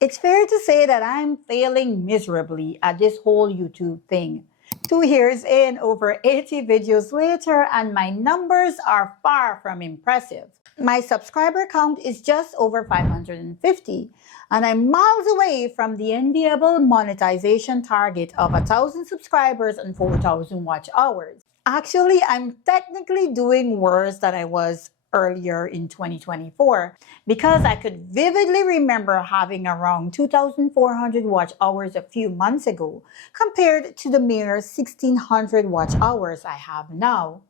It's fair to say that I'm failing miserably at this whole YouTube thing. 2 years in, over 80 videos later, and my numbers are far from impressive. My subscriber count is just over 550, and I'm miles away from the enviable monetization target of 1,000 subscribers and 4,000 watch hours. Actually, I'm technically doing worse than I was earlier in 2024 because I could vividly remember having around 2,400 watch hours a few months ago compared to the mere 1,600 watch hours I have now.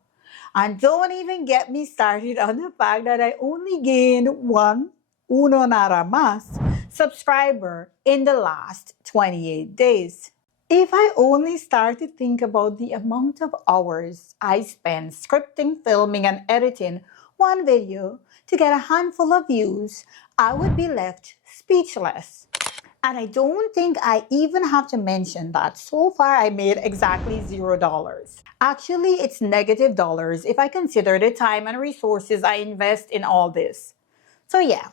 And don't even get me started on the fact that I only gained uno nada más, subscriber in the last 28 days. If I only start to think about the amount of hours I spend scripting, filming, and editing one video to get a handful of views, I would be left speechless. And I don't think I even have to mention that so far I made exactly $0. Actually, it's negative dollars if I consider the time and resources I invest in all this. So yeah,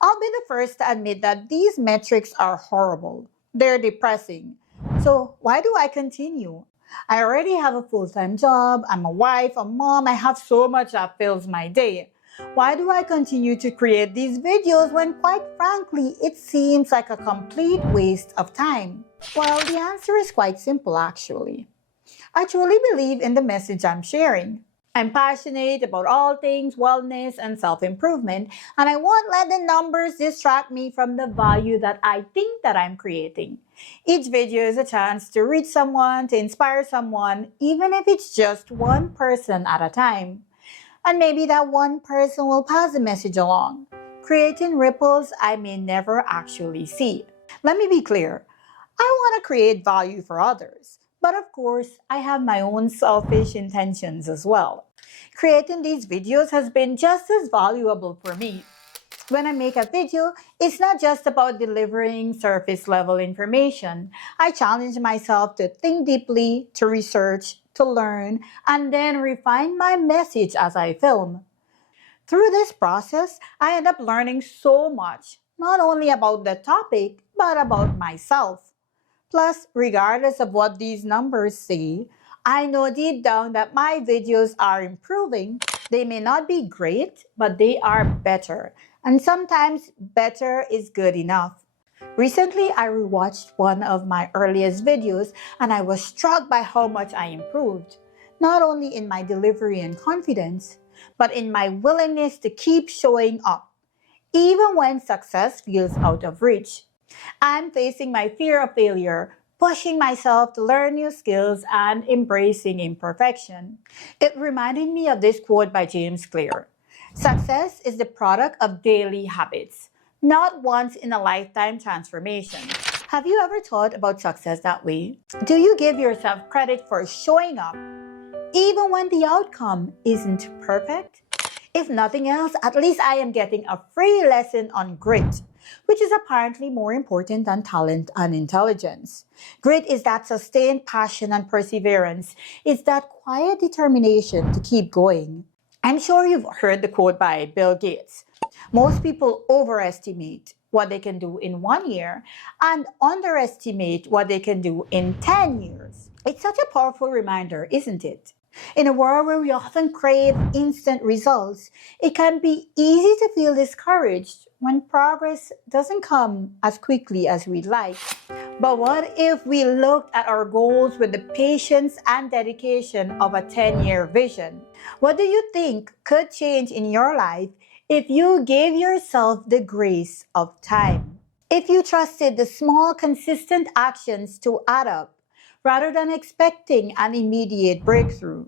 I'll be the first to admit that these metrics are horrible. They're depressing. So why do I continue? I already have a full-time job, I'm a wife, a mom, I have so much that fills my day. Why do I continue to create these videos when, quite frankly, it seems like a complete waste of time? Well, the answer is quite simple actually. I truly believe in the message I'm sharing. I'm passionate about all things wellness and self-improvement, and I won't let the numbers distract me from the value that I think that I'm creating. Each video is a chance to reach someone, to inspire someone, even if it's just one person at a time. And maybe that one person will pass the message along, creating ripples I may never actually see. Let me be clear. I want to create value for others, but of course, I have my own selfish intentions as well. Creating these videos has been just as valuable for me. When I make a video, it's not just about delivering surface-level information. I challenge myself to think deeply, to research, to learn, and then refine my message as I film. Through this process, I end up learning so much, not only about the topic, but about myself. Plus, regardless of what these numbers say, I know deep down that my videos are improving. They may not be great, but they are better. And sometimes better is good enough. Recently, I rewatched one of my earliest videos and I was struck by how much I improved. Not only in my delivery and confidence, but in my willingness to keep showing up, even when success feels out of reach. I'm facing my fear of failure, pushing myself to learn new skills, and embracing imperfection. It reminded me of this quote by James Clear. Success is the product of daily habits, not once in a lifetime transformation. Have you ever thought about success that way? Do you give yourself credit for showing up, even when the outcome isn't perfect? If nothing else, at least I am getting a free lesson on grit, which is apparently more important than talent and intelligence. Grit is that sustained passion and perseverance. It's that quiet determination to keep going. I'm sure you've heard the quote by Bill Gates. Most people overestimate what they can do in 1 year and underestimate what they can do in 10 years. It's such a powerful reminder, isn't it? In a world where we often crave instant results, it can be easy to feel discouraged when progress doesn't come as quickly as we'd like. But what if we looked at our goals with the patience and dedication of a 10-year vision? What do you think could change in your life if you gave yourself the grace of time? If you trusted the small, consistent actions to add up, rather than expecting an immediate breakthrough.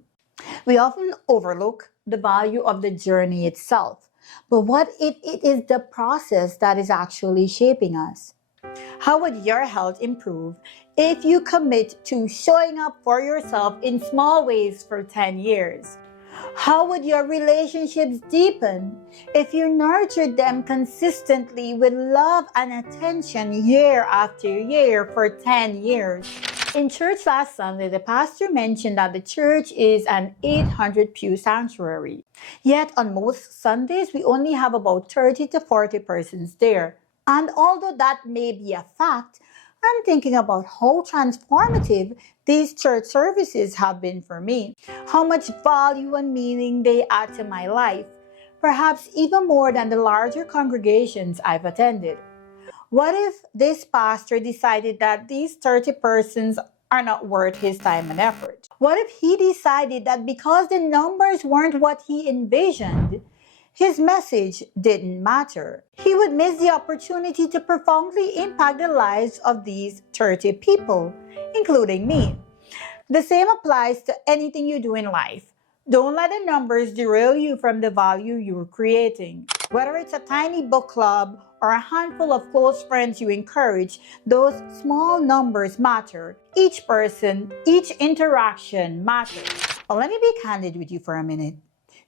We often overlook the value of the journey itself. But what if it is the process that is actually shaping us? How would your health improve if you commit to showing up for yourself in small ways for 10 years? How would your relationships deepen if you nurtured them consistently with love and attention year after year for 10 years? In church last Sunday, the pastor mentioned that the church is an 800-pew sanctuary. Yet on most Sundays, we only have about 30 to 40 persons there. And although that may be a fact, I'm thinking about how transformative these church services have been for me, how much value and meaning they add to my life, perhaps even more than the larger congregations I've attended. What if this pastor decided that these 30 persons are not worth his time and effort? What if he decided that because the numbers weren't what he envisioned, his message didn't matter? He would miss the opportunity to profoundly impact the lives of these 30 people, including me. The same applies to anything you do in life. Don't let the numbers derail you from the value you're creating. Whether it's a tiny book club or a handful of close friends you encourage, those small numbers matter. Each person, each interaction matters. But let me be candid with you for a minute.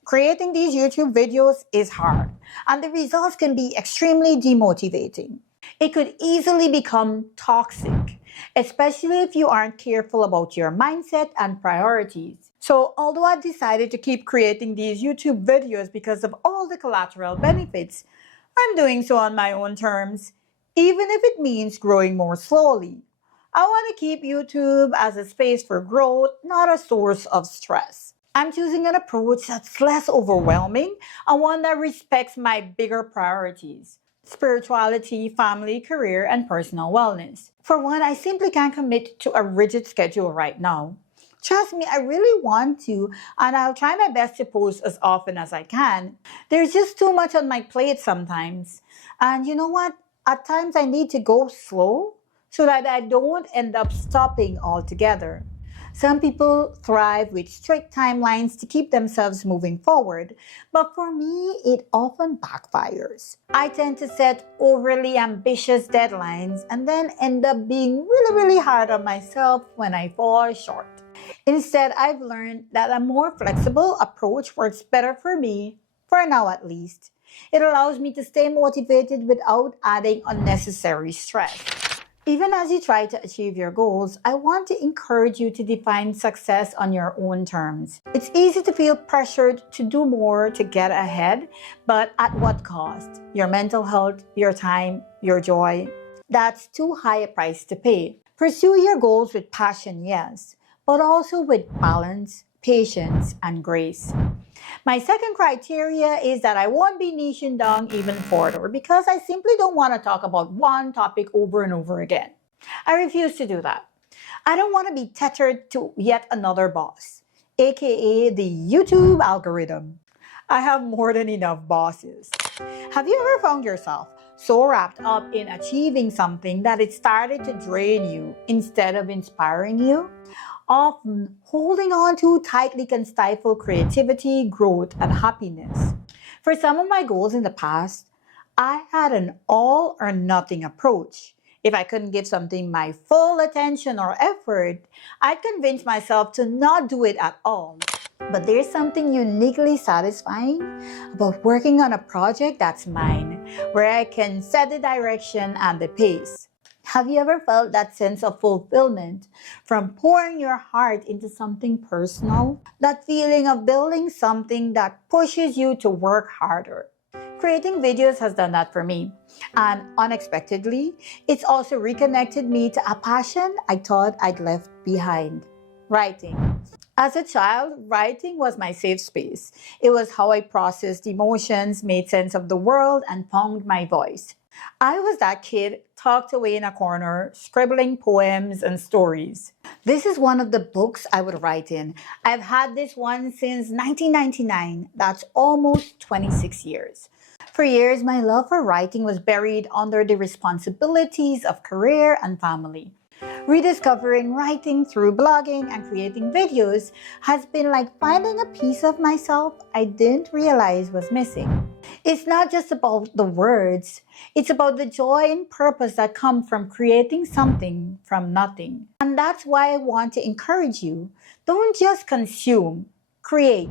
Creating these YouTube videos is hard, and the results can be extremely demotivating. It could easily become toxic, especially if you aren't careful about your mindset and priorities. So, although I've decided to keep creating these YouTube videos because of all the collateral benefits, I'm doing so on my own terms, even if it means growing more slowly. I want to keep YouTube as a space for growth, not a source of stress. I'm choosing an approach that's less overwhelming and one that respects my bigger priorities: spirituality, family, career, and personal wellness. For one, I simply can't commit to a rigid schedule right now. Trust me, I really want to, and I'll try my best to post as often as I can. There's just too much on my plate sometimes. And you know what? At times I need to go slow so that I don't end up stopping altogether. Some people thrive with strict timelines to keep themselves moving forward, but for me, it often backfires. I tend to set overly ambitious deadlines and then end up being really hard on myself when I fall short. Instead, I've learned that a more flexible approach works better for me, for now at least. It allows me to stay motivated without adding unnecessary stress. Even as you try to achieve your goals, I want to encourage you to define success on your own terms. It's easy to feel pressured to do more to get ahead, but at what cost? Your mental health, your time, your joy? That's too high a price to pay. Pursue your goals with passion, yes, but also with balance, patience, and grace. My second criteria is that I won't be niching down even further because I simply don't want to talk about one topic over and over again. I refuse to do that. I don't want to be tethered to yet another boss, aka the YouTube algorithm. I have more than enough bosses. Have you ever found yourself so wrapped up in achieving something that it started to drain you instead of inspiring you? Often, holding on too tightly can stifle creativity, growth, and happiness. For some of my goals in the past, I had an all or nothing approach. If I couldn't give something my full attention or effort, I'd convince myself to not do it at all. But there's something uniquely satisfying about working on a project that's mine, where I can set the direction and the pace. Have you ever felt that sense of fulfillment from pouring your heart into something personal? That feeling of building something that pushes you to work harder. Creating videos has done that for me. And unexpectedly, it's also reconnected me to a passion I thought I'd left behind: writing. As a child, writing was my safe space. It was how I processed emotions, made sense of the world, and found my voice. I was that kid tucked away in a corner, scribbling poems and stories. This is one of the books I would write in. I've had this one since 1999. That's almost 26 years. For years, my love for writing was buried under the responsibilities of career and family. Rediscovering writing through blogging and creating videos has been like finding a piece of myself I didn't realize was missing. It's not just about the words, it's about the joy and purpose that come from creating something from nothing. And that's why I want to encourage you. Don't just consume, create.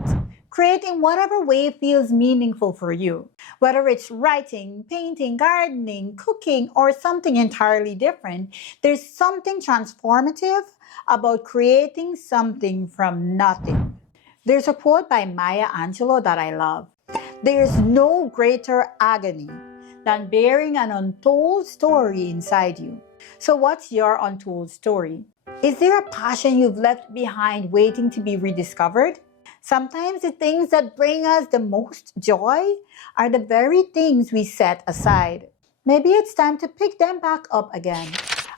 Create in whatever way feels meaningful for you. Whether it's writing, painting, gardening, cooking, or something entirely different, there's something transformative about creating something from nothing. There's a quote by Maya Angelou that I love. There's no greater agony than bearing an untold story inside you. So, what's your untold story? Is there a passion you've left behind waiting to be rediscovered? Sometimes the things that bring us the most joy are the very things we set aside. Maybe it's time to pick them back up again.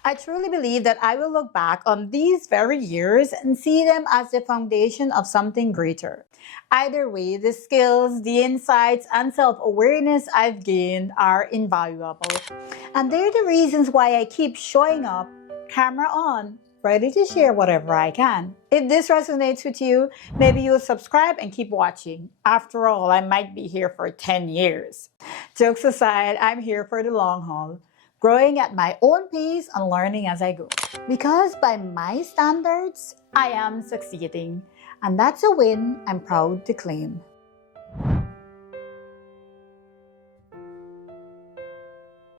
I truly believe that I will look back on these very years and see them as the foundation of something greater. Either way, the skills, the insights, and self awareness I've gained are invaluable. And they're the reasons why I keep showing up, camera on, ready to share whatever I can. If this resonates with you, maybe you'll subscribe and keep watching. After all, I might be here for 10 years. Jokes aside, I'm here for the long haul, growing at my own pace and learning as I go. Because by my standards, I am succeeding. And that's a win I'm proud to claim.